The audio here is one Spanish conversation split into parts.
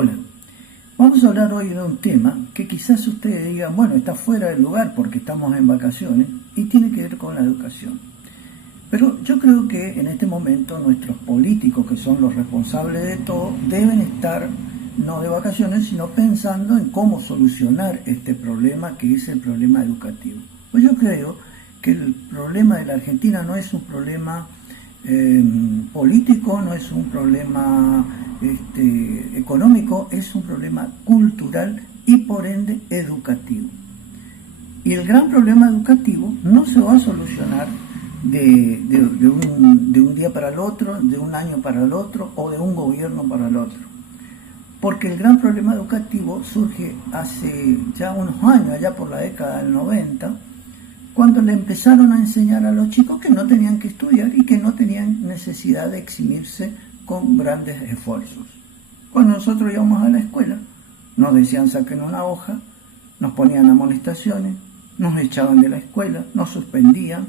Hola, vamos a hablar hoy de un tema que quizás ustedes digan, bueno, está fuera del lugar porque estamos en vacaciones y tiene que ver con la educación. Pero yo creo que en este momento nuestros políticos, que son los responsables de todo, deben estar no de vacaciones, sino pensando en cómo solucionar este problema que es el problema educativo. Pues yo creo que el problema de la Argentina no es un problema político, no es un problema económico, es un problema cultural y por ende educativo. Y el gran problema educativo no se va a solucionar de un día para el otro, de un año para el otro o de un gobierno para el otro. Porque el gran problema educativo surge hace ya unos años, allá por la década del 90, cuando le empezaron a enseñar a los chicos que no tenían que estudiar y que no tenían necesidad de eximirse con grandes esfuerzos. Cuando nosotros íbamos a la escuela, nos decían saquen una hoja, nos ponían amonestaciones, nos echaban de la escuela, nos suspendían,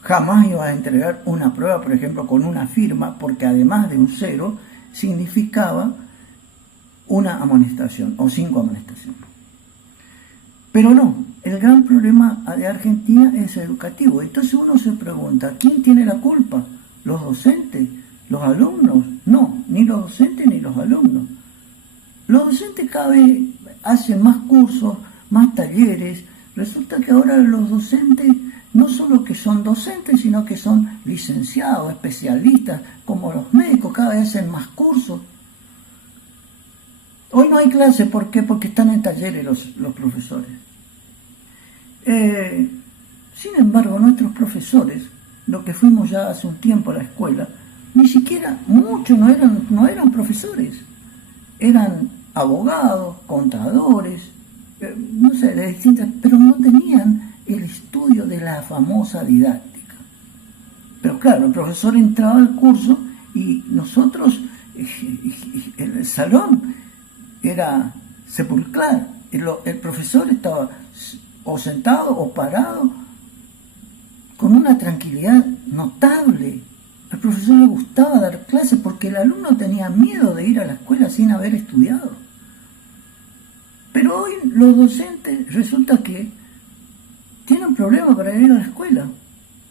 jamás iban a entregar una prueba, por ejemplo, con una firma, porque además de un 0, significaba una amonestación o 5 amonestaciones. Pero no, el gran problema de Argentina es educativo. Entonces uno se pregunta, ¿quién tiene la culpa? ¿Los docentes? ¿Los alumnos? No, ni los docentes ni los alumnos. Los docentes cada vez hacen más cursos, más talleres. Resulta que ahora los docentes no solo que son docentes, sino que son licenciados, especialistas, como los médicos, cada vez hacen más cursos. Hoy no hay clase, ¿por qué? Porque están en talleres los profesores. Sin embargo, nuestros profesores, lo que fuimos ya hace un tiempo a la escuela, ni siquiera, muchos no eran profesores, eran abogados, contadores, no sé, de distintas, pero no tenían el estudio de la famosa didáctica. Pero claro, el profesor entraba al curso y nosotros, el salón era sepulcral, el profesor estaba o sentado o parado con una tranquilidad notable. Al profesor le gustaba dar clases porque el alumno tenía miedo de ir a la escuela sin haber estudiado. Pero hoy los docentes resulta que tienen problemas para ir a la escuela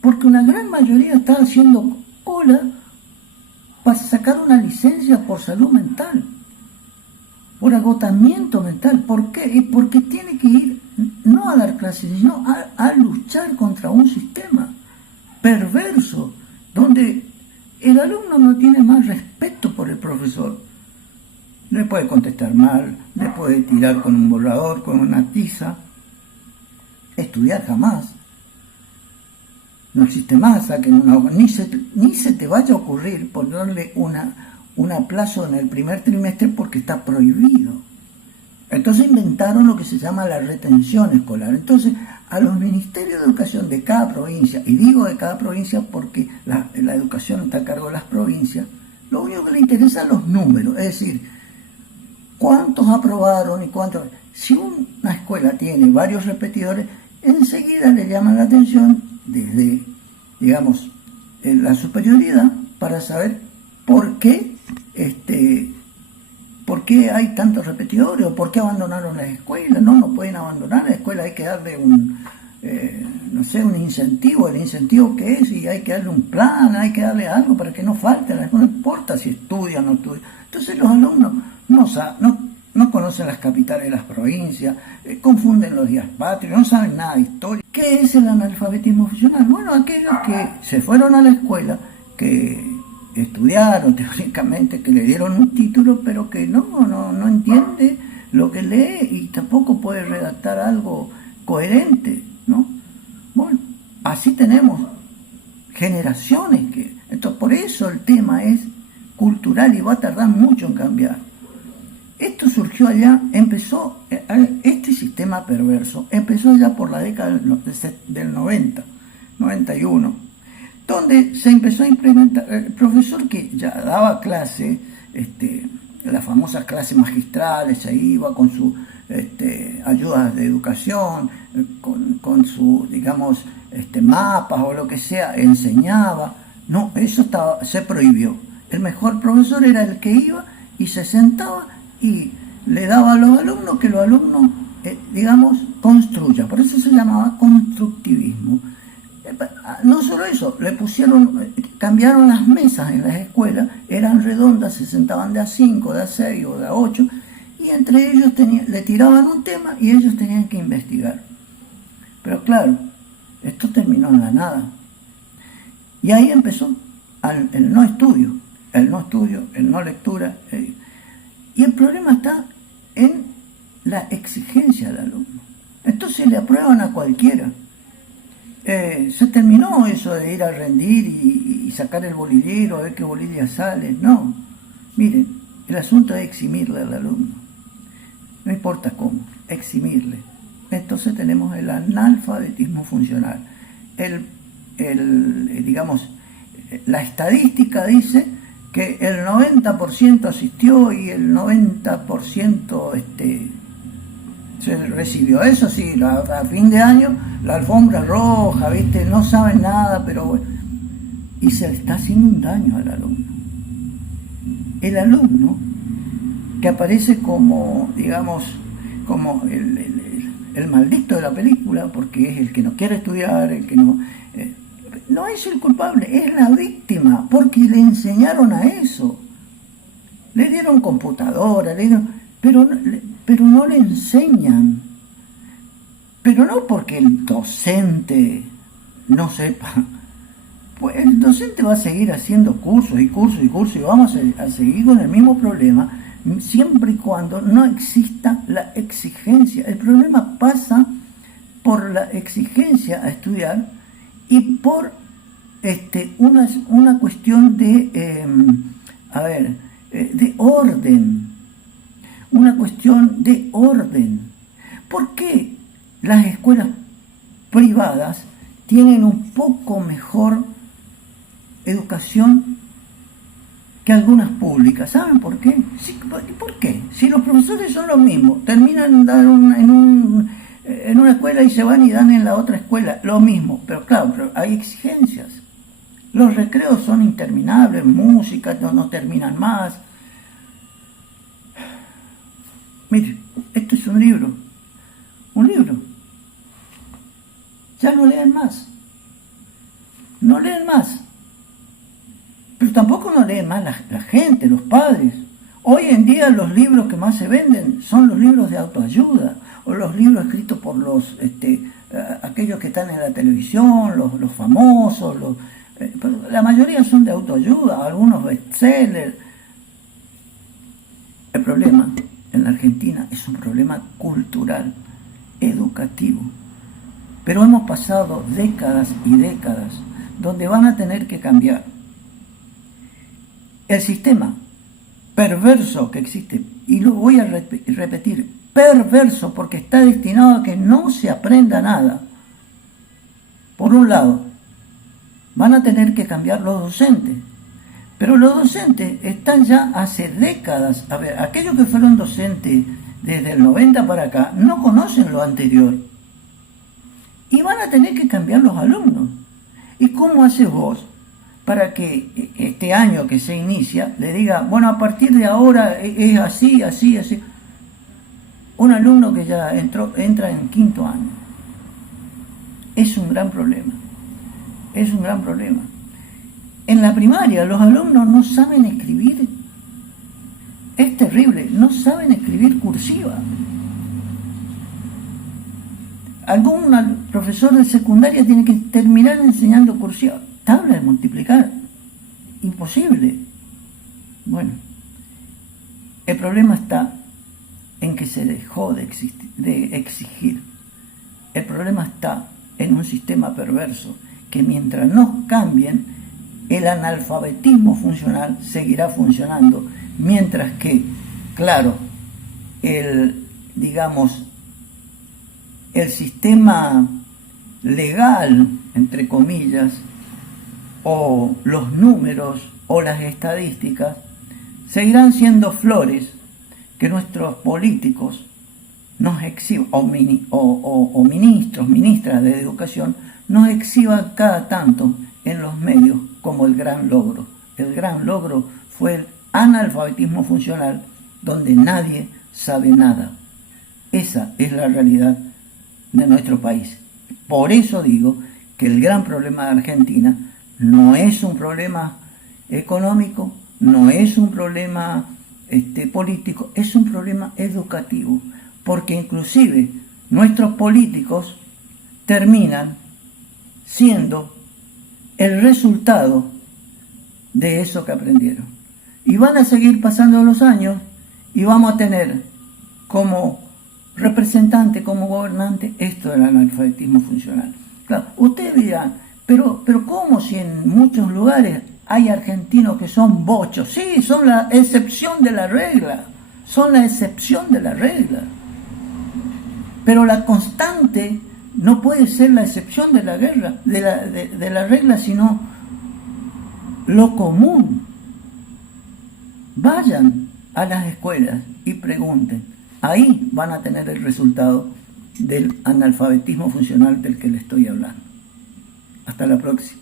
porque una gran mayoría está haciendo cola para sacar una licencia por salud mental, por agotamiento mental. ¿Por qué? Porque tiene que ir no a dar clases, sino a luchar contra un sistema perverso, donde el alumno no tiene más respeto por el profesor. Le puede contestar mal, le puede tirar con un borrador, con una tiza. Estudiar jamás. No existe más, saquen una hoja. Ni se te vaya a ocurrir ponerle un aplazo en el primer trimestre porque está prohibido. Entonces inventaron lo que se llama la retención escolar. Entonces, a los ministerios de educación de cada provincia, y digo de cada provincia porque la educación está a cargo de las provincias, lo único que les interesa son los números, es decir, cuántos aprobaron y cuántos. Si una escuela tiene varios repetidores, enseguida le llaman la atención desde, digamos, la superioridad para saber por qué hay tantos repetidores o por qué abandonaron las escuelas. No pueden abandonar la escuela, hay que darle un incentivo. El incentivo que es, y hay que darle un plan, hay que darle algo para que no falte. No importa si estudian o no estudian. Entonces los alumnos no conocen las capitales de las provincias, confunden los días patrios, no saben nada de historia. ¿Qué es el analfabetismo funcional? Bueno, aquellos que se fueron a la escuela, que estudiaron teóricamente, que le dieron un título, pero que no entiende lo que lee y tampoco puede redactar algo coherente, ¿no? Bueno, así tenemos generaciones que... Entonces, por eso el tema es cultural y va a tardar mucho en cambiar. Esto surgió allá, este sistema perverso empezó allá por la década del 90, 91, donde se empezó a implementar. El profesor que ya daba clase, las famosas clases magistrales, se iba con sus ayudas de educación, con su, digamos, mapas o lo que sea, enseñaba. No, eso se prohibió. El mejor profesor era el que iba y se sentaba y le daba a los alumnos que los alumnos, digamos, construyan. Por eso se llamaba constructivismo. No solo eso, cambiaron las mesas en las escuelas, eran redondas, se sentaban de a 5, de a 6 o de a 8, y entre ellos le tiraban un tema y ellos tenían que investigar. Pero claro, esto terminó en la nada. Y ahí empezó el no estudio, el no lectura. Y el problema está en la exigencia del alumno. Entonces le aprueban a cualquiera. Se terminó eso de ir a rendir y sacar el bolillero, a ver qué bolilla sale. No, miren, el asunto es eximirle al alumno. No importa cómo, eximirle. Entonces tenemos el analfabetismo funcional. Digamos, la estadística dice que el 90% asistió y el 90% se recibió. Eso sí, a fin de año, la alfombra roja, ¿viste? No saben nada, pero bueno. Y se le está haciendo un daño al alumno. El alumno, que aparece como, digamos, como el maldito de la película, porque es el que no quiere estudiar, el que no... no es el culpable, es la víctima, porque le enseñaron a eso. Le dieron computadora, pero no le enseñan. Pero no porque el docente no sepa. Pues el docente va a seguir haciendo cursos y cursos y cursos y vamos a seguir con el mismo problema siempre y cuando no exista la exigencia. El problema pasa por la exigencia a estudiar y por una cuestión de orden. Una cuestión de orden. ¿Por qué las escuelas privadas tienen un poco mejor educación que algunas públicas? ¿Saben por qué? Sí, ¿por qué? Si los profesores son los mismos, terminan en una escuela y se van y dan en la otra escuela, lo mismo, pero claro, pero hay exigencias. Los recreos son interminables, música no terminan más. Mire, esto es un libro. Ya no leen más. No leen más. Pero tampoco no leen más la gente, los padres. Hoy en día los libros que más se venden son los libros de autoayuda o los libros escritos por aquellos que están en la televisión, los famosos, pero la mayoría son de autoayuda, algunos bestsellers. El problema en la Argentina es un problema cultural, educativo. Pero hemos pasado décadas y décadas donde van a tener que cambiar. El sistema perverso que existe, y lo voy a repetir, perverso porque está destinado a que no se aprenda nada. Por un lado, van a tener que cambiar los docentes, pero los docentes están ya hace décadas, aquellos que fueron docentes desde el 90 para acá, no conocen lo anterior. Y van a tener que cambiar los alumnos. ¿Y cómo haces vos para que este año que se inicia le diga, bueno, a partir de ahora es así, así, así? Un alumno que ya entra en quinto año. Es un gran problema. Es un gran problema. En la primaria los alumnos no saben escribir. Es terrible, no saben escribir cursiva. Algún profesor de secundaria tiene que terminar enseñando cursiva. Tabla de multiplicar. Imposible. Bueno, el problema está en que se dejó de exigir. El problema está en un sistema perverso que mientras no cambien, el analfabetismo funcional seguirá funcionando, mientras que, claro, el sistema legal, entre comillas, o los números o las estadísticas seguirán siendo flores que nuestros políticos nos exhiban, o ministros, ministras de educación, nos exhiban cada tanto en los medios como el gran logro. El gran logro fue el analfabetismo funcional donde nadie sabe nada. Esa es la realidad de nuestro país. Por eso digo que el gran problema de Argentina no es un problema económico, no es un problema político, es un problema educativo, porque inclusive nuestros políticos terminan siendo el resultado de eso que aprendieron. Y van a seguir pasando los años y vamos a tener como representante, como gobernante, esto del analfabetismo funcional. Claro, ustedes dirán, pero ¿cómo si en muchos lugares hay argentinos que son bochos? Sí, son la excepción de la regla, son la excepción de la regla. Pero la constante no puede ser la excepción de la guerra, de la regla, sino lo común. Vayan a las escuelas y pregunten. Ahí van a tener el resultado del analfabetismo funcional del que les estoy hablando. Hasta la próxima.